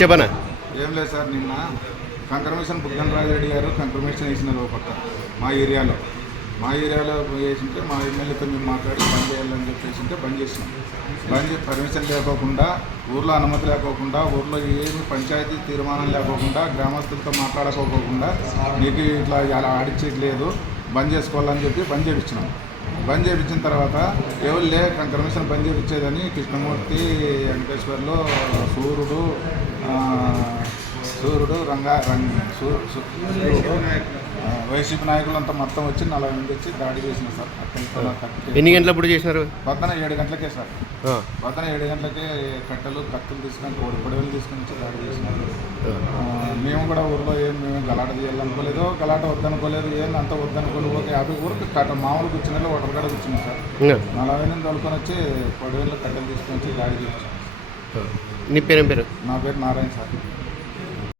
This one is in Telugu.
చెప్పనా? ఏం లేదు సార్, నిన్న కంకర్మేషన్ బుగ్గన రాజరెడ్డి గారు కంకర్మేషన్ వేసినారు ఒక పక్క మా ఏరియాలో వేసింటే మా ఎమ్మెల్యేతో మేము మాట్లాడి బంద్ చేయాలని చెప్పేసి బంద్ చేసినాం. పర్మిషన్ లేకోకుండా, ఊర్లో అనుమతి లేకోకుండా, ఊర్లో ఏమి పంచాయతీ తీర్మానం లేకోకుండా, గ్రామస్తులతో మాట్లాడుకోకుండా నీకు ఇట్లా ఆడిచ్చేది లేదు, బంద్ చేసుకోవాలని చెప్పి బంద్ చేయించినాం. బంద్ చేయించిన తర్వాత ఎవరు కంకర్మేషన్ బంద్ చేయించేదని కృష్ణమూర్తి, వెంకటేశ్వర్లు, సూర్యుడు వైసీపీ నాయకులంతా మొత్తం వచ్చి 40 మంది వచ్చి దాడి చేసినారు సార్. ఎన్ని గంటలప్పుడు చేసినారు? పొద్దున 7 గంటలకే సార్. పొద్దున 7 గంటలకే కట్టెలు కత్తులు తీసుకొని పొడవలు తీసుకొని వచ్చి దాడి చేసినారు. మేము కూడా ఊర్లో మేము గలాట చేయాలనుకోలేదు, గలాట వద్దనుకోలేదు, అంత వద్దనుకోలేదు. ఒక 50 ఊరికి మామూలు కూర్చున్న ఒకటి కూడా కూర్చున్నాం సార్. 40 మంది తోలుకొని వచ్చి పొడవలు కట్టెలు తీసుకొని వచ్చి దాడి చేసాం. నీ పేరేం పేరు? నా పేరు నారాయణ సార్.